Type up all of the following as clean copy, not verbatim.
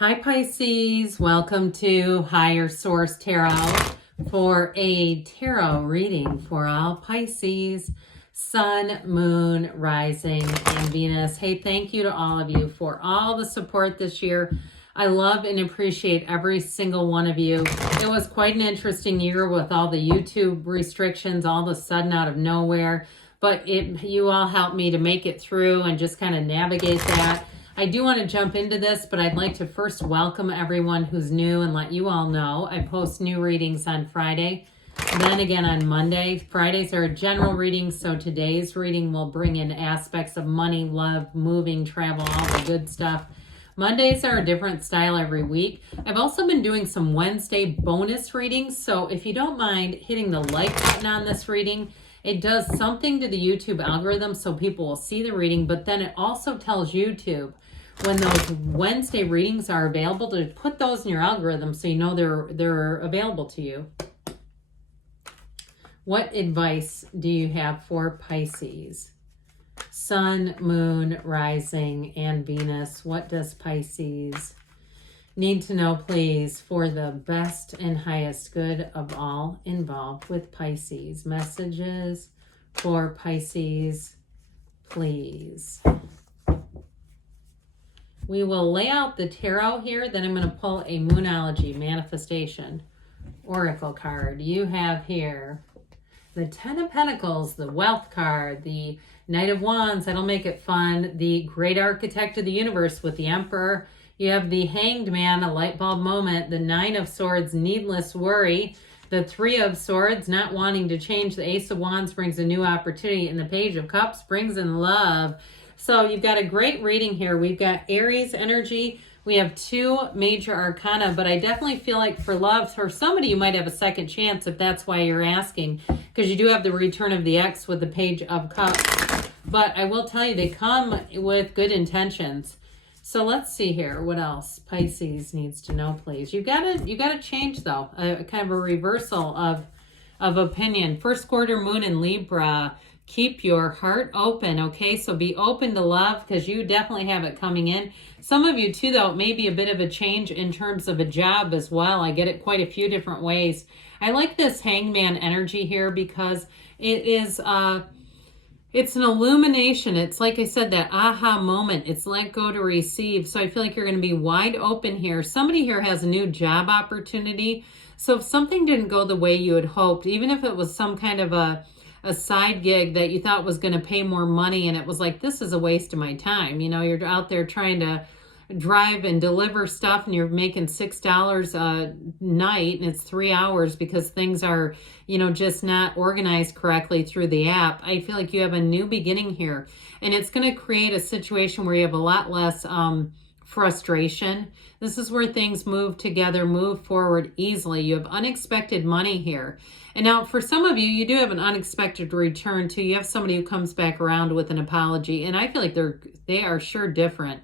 Hi Pisces, welcome to Higher Source Tarot for a tarot reading for all Pisces, Sun, Moon, Rising, and Venus. Hey, thank you to all of you for all the support this year. I love and appreciate every single one of you. It was quite an interesting year with all the YouTube restrictions all of a sudden out of nowhere, but you all helped me to make it through and just kind of navigate that. I do want to jump into this, but I'd like to first welcome everyone who's new and let you all know I post new readings on Friday, then again on Monday. Fridays are general readings, so today's reading will bring in aspects of money, love, moving, travel, all the good stuff. Mondays are a different style every week. I've also been doing some Wednesday bonus readings, so if you don't mind hitting the like button on this reading, it does something to the YouTube algorithm so people will see the reading, but then it also tells YouTube when those Wednesday readings are available to put those in your algorithm so you know they're available to you. What advice do you have for Pisces? Sun, Moon, Rising, and Venus. What does Pisces need to know, please, for the best and highest good of all involved with Pisces? Messages for Pisces, please. We will lay out the tarot here, then I'm going to pull a Moonology Manifestation Oracle card. You have here the Ten of Pentacles, the Wealth card, the Knight of Wands, that'll make it fun, the Great Architect of the Universe with the Emperor. You have the Hanged Man, a light bulb moment, the Nine of Swords, needless worry, the Three of Swords, not wanting to change, the Ace of Wands brings a new opportunity, and the Page of Cups brings in love. So you've got a great reading here. We've got Aries energy. We have two major arcana, but I definitely feel like for love, for somebody, you might have a second chance if that's why you're asking, because you do have the Return of the Ex with the Page of Cups. But I will tell you, they come with good intentions. So let's see here. What else Pisces needs to know, please? You gotta change though. Kind of a reversal of opinion. First quarter moon in Libra. Keep your heart open, okay? So be open to love because you definitely have it coming in. Some of you too, though, it may be a bit of a change in terms of a job as well. I get it quite a few different ways. I like this Hangman energy here because it is it's an illumination. It's like I said, that aha moment. It's let go to receive. So I feel like you're going to be wide open here. Somebody here has a new job opportunity. So if something didn't go the way you had hoped, even if it was some kind of a side gig that you thought was going to pay more money and it was like, this is a waste of my time. You know, you're out there trying to drive and deliver stuff and you're making $6 a night and it's 3 hours because things are, you know, just not organized correctly through the app. I feel like you have a new beginning here and it's going to create a situation where you have a lot less frustration. This is where things move together, move forward easily. You have unexpected money here. And now for some of you, you do have an unexpected return too. You have somebody who comes back around with an apology. And I feel like they are sure different.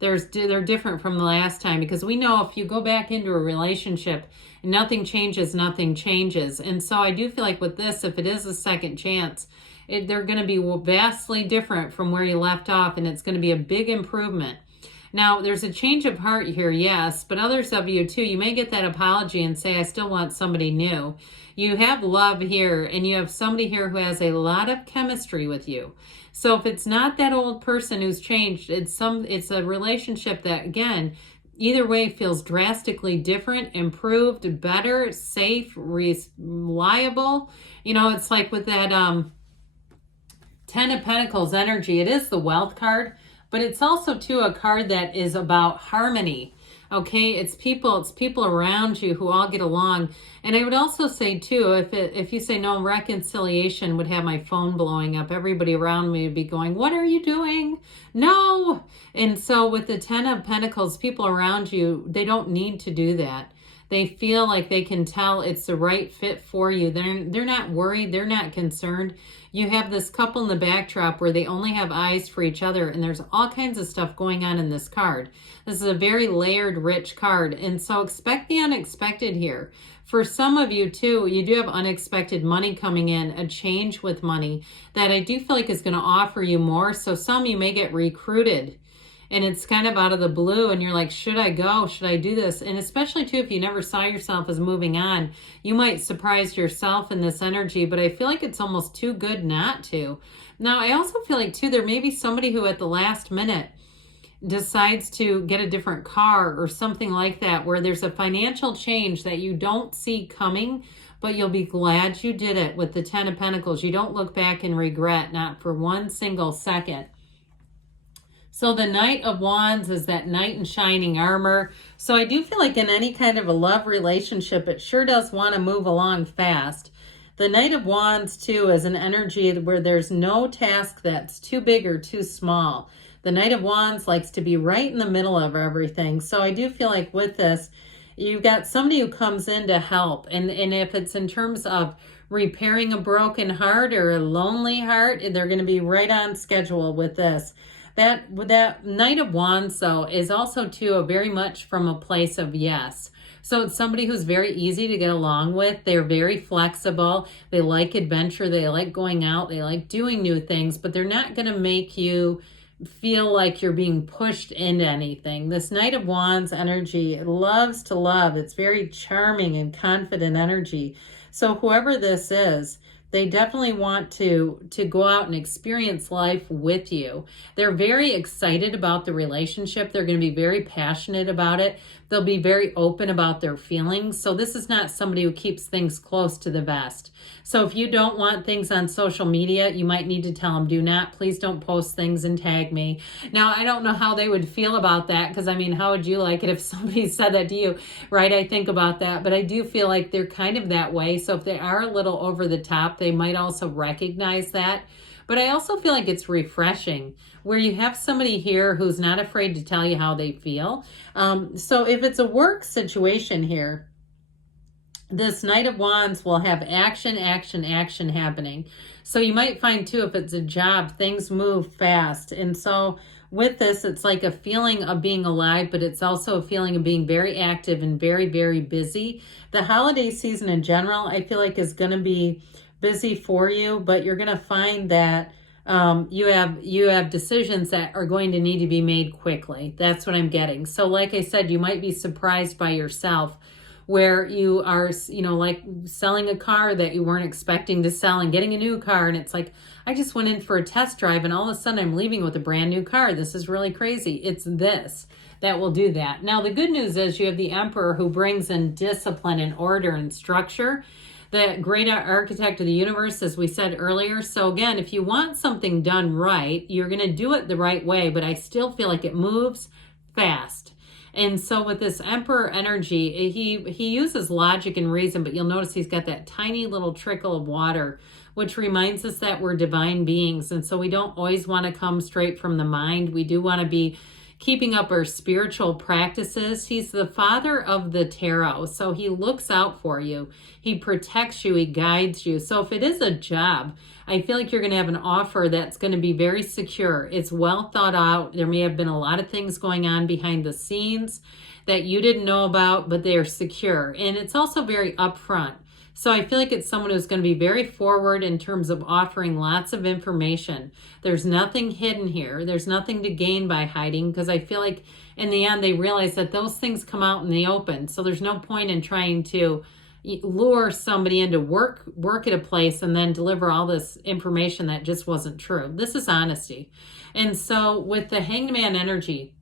They're different from the last time because we know if you go back into a relationship and nothing changes, nothing changes. And so I do feel like with this, if it is a second chance, they're going to be vastly different from where you left off. And it's going to be a big improvement. Now, there's a change of heart here, yes, but others of you too, you may get that apology and say, I still want somebody new. You have love here, and you have somebody here who has a lot of chemistry with you. So if it's not that old person who's changed, it's a relationship that, again, either way feels drastically different, improved, better, safe, reliable. You know, it's like with that Ten of Pentacles energy, it is the Wealth card. But it's also, too, a card that is about harmony, okay? It's people around you who all get along. And I would also say, too, if you say no, reconciliation would have my phone blowing up. Everybody around me would be going, what are you doing? No! And so with the Ten of Pentacles, people around you, they don't need to do that. They feel like they can tell it's the right fit for you. They're not worried. They're not concerned. You have this couple in the backdrop where they only have eyes for each other, and there's all kinds of stuff going on in this card. This is a very layered, rich card, and so expect the unexpected here. For some of you, too, you do have unexpected money coming in, a change with money that I do feel like is going to offer you more. So some you may get recruited and it's kind of out of the blue, and you're like, should I go? Should I do this? And especially too, if you never saw yourself as moving on, you might surprise yourself in this energy, but I feel like it's almost too good not to. Now, I also feel like too, there may be somebody who at the last minute decides to get a different car or something like that, where there's a financial change that you don't see coming, but you'll be glad you did it with the Ten of Pentacles. You don't look back and regret, not for one single second. So the Knight of Wands is that knight in shining armor. So I do feel like in any kind of a love relationship, it sure does want to move along fast. The Knight of Wands, too, is an energy where there's no task that's too big or too small. The Knight of Wands likes to be right in the middle of everything. So I do feel like with this, you've got somebody who comes in to help. And if it's in terms of repairing a broken heart or a lonely heart, they're going to be right on schedule with this. That Knight of Wands, though, is also, too, a very much from a place of yes. So it's somebody who's very easy to get along with. They're very flexible. They like adventure. They like going out. They like doing new things, but they're not going to make you feel like you're being pushed into anything. This Knight of Wands energy, it loves to love. It's very charming and confident energy. So whoever this is, they definitely want to go out and experience life with you. They're very excited about the relationship. They're going to be very passionate about it. They'll be very open about their feelings. So this is not somebody who keeps things close to the vest. So if you don't want things on social media, you might need to tell them, do not, please don't post things and tag me. Now, I don't know how they would feel about that, because I mean, how would you like it if somebody said that to you, right? I think about that, but I do feel like they're kind of that way. So if they are a little over the top, they might also recognize that. But I also feel like it's refreshing where you have somebody here who's not afraid to tell you how they feel. So if it's a work situation here, this Knight of Wands will have action, action, action happening. So you might find too, if it's a job, things move fast. And so with this, it's like a feeling of being alive, but it's also a feeling of being very active and very, very busy. The holiday season in general, I feel like is going to be busy for you, but you're going to find that you have decisions that are going to need to be made quickly. That's what I'm getting. So like I said, you might be surprised by yourself where you are, like selling a car that you weren't expecting to sell and getting a new car. And it's like, I just went in for a test drive and all of a sudden I'm leaving with a brand new car. This is really crazy. It's this that will do that. Now, the good news is you have the Emperor who brings in discipline and order and structure. The great architect of the universe, as we said earlier. So again, if you want something done right, you're going to do it the right way, but I still feel like it moves fast. And so with this Emperor energy, he uses logic and reason, but you'll notice he's got that tiny little trickle of water, which reminds us that we're divine beings. And so we don't always want to come straight from the mind. We do want to be keeping up our spiritual practices. He's the father of the tarot, so he looks out for you. He protects you. He guides you. So if it is a job, I feel like you're going to have an offer that's going to be very secure. It's well thought out. There may have been a lot of things going on behind the scenes that you didn't know about, but they're secure. And it's also very upfront. So I feel like it's someone who's going to be very forward in terms of offering lots of information. There's nothing hidden here. There's nothing to gain by hiding, because I feel like in the end they realize that those things come out in the open. So there's no point in trying to lure somebody into work at a place and then deliver all this information that just wasn't true. This is honesty. And so with the Hanged Man energy,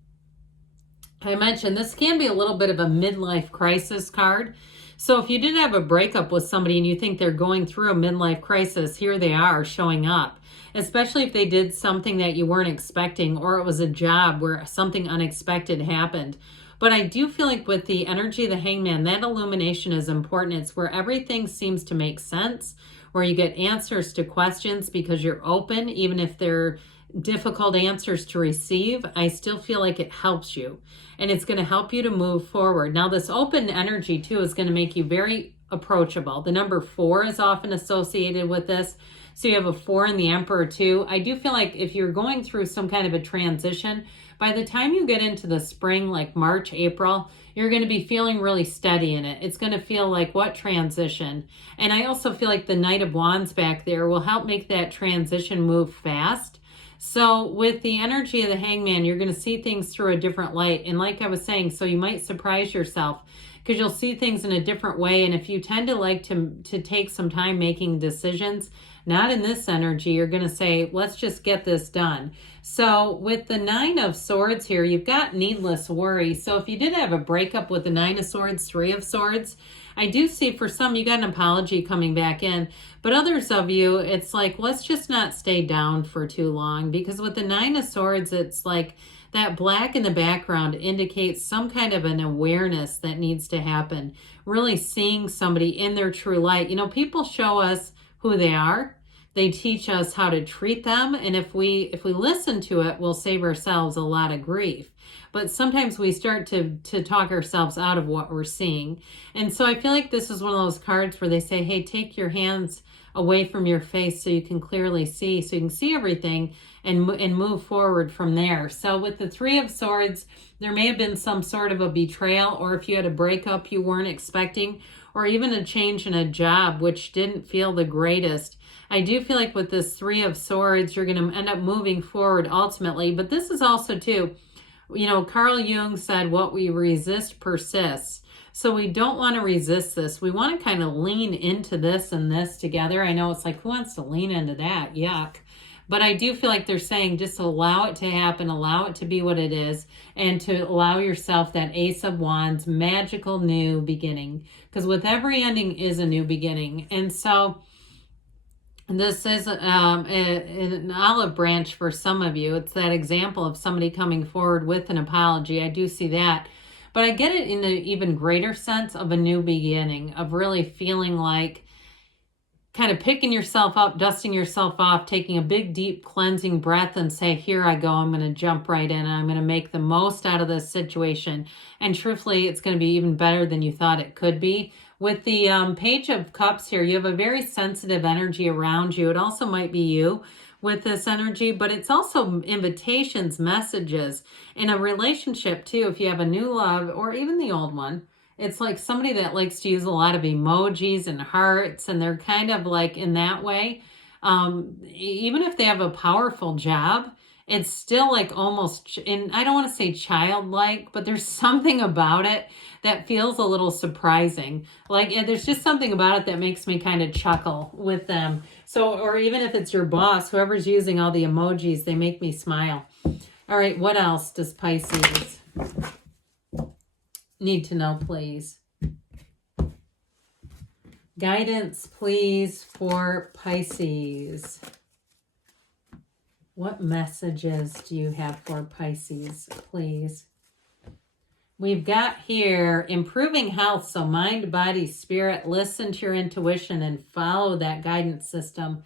I mentioned this can be a little bit of a midlife crisis card. So if you did have a breakup with somebody and you think they're going through a midlife crisis, here they are showing up, especially if they did something that you weren't expecting, or it was a job where something unexpected happened. But I do feel like with the energy of the Hangman, that illumination is important. It's where everything seems to make sense, where you get answers to questions because you're open, even if they're difficult answers to receive. I still feel like it helps you, and it's going to help you to move forward. Now, this open energy too is going to make you very approachable. The number 4 is often associated with this. So you have a 4 in the Emperor too. I do feel like if you're going through some kind of a transition, by the time you get into the spring, like March, April, you're going to be feeling really steady in it. It's going to feel like, what transition? And I also feel like the Knight of Wands back there will help make that transition move fast. So with the energy of the Hangman, you're going to see things through a different light. And like I was saying, so you might surprise yourself because you'll see things in a different way. And if you tend to like to take some time making decisions, not in this energy, you're going to say, let's just get this done. So with the Nine of Swords here, you've got needless worry. So if you did have a breakup with the Nine of Swords, Three of Swords, I do see for some you got an apology coming back in, but others of you, it's like, let's just not stay down for too long, because with the Nine of Swords, it's like that black in the background indicates some kind of an awareness that needs to happen. Really seeing somebody in their true light. You know, people show us who they are. They teach us how to treat them. And if we listen to it, we'll save ourselves a lot of grief. But sometimes we start to talk ourselves out of what we're seeing. And so I feel like this is one of those cards where they say, hey, take your hands away from your face so you can clearly see, so you can see everything and move forward from there. So with the Three of Swords, there may have been some sort of a betrayal, or if you had a breakup you weren't expecting, or even a change in a job which didn't feel the greatest. I do feel like with this Three of Swords, you're going to end up moving forward ultimately. But this is also too, you know, Carl Jung said, what we resist persists. So we don't want to resist this. We want to kind of lean into this and this together. I know it's like, who wants to lean into that? Yuck. But I do feel like they're saying just allow it to happen, allow it to be what it is, and to allow yourself that Ace of Wands, magical new beginning. Because with every ending is a new beginning. And so this is an olive branch for some of you. It's that example of somebody coming forward with an apology. I do see that. But I get it in an even greater sense of a new beginning, of really feeling like kind of picking yourself up, dusting yourself off, taking a big, deep cleansing breath and say, here I go. I'm going to jump right in and I'm going to make the most out of this situation. And truthfully, it's going to be even better than you thought it could be. With the Page of Cups here, you have a very sensitive energy around you. It also might be you with this energy, but it's also invitations, messages in a relationship too. If you have a new love or even the old one, it's like somebody that likes to use a lot of emojis and hearts, and they're kind of like in that way. Even if they have a powerful job, it's still like almost, and I don't want to say childlike, but there's something about it that feels a little surprising. Like there's just something about it that makes me kind of chuckle with them. So, or even if it's your boss, whoever's using all the emojis, they make me smile. All right, what else does Pisces need to know, please? Guidance, please, for Pisces. What messages do you have for Pisces, please? We've got here improving health, so mind, body, spirit. Listen to your intuition and follow that guidance system.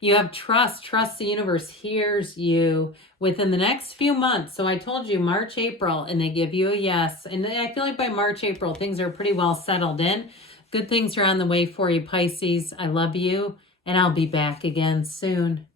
You have trust. Trust the universe hears you within the next few months. So I told you March, April, and they give you a yes. And I feel like by March, April, things are pretty well settled in. Good things are on the way for you, Pisces. I love you, and I'll be back again soon.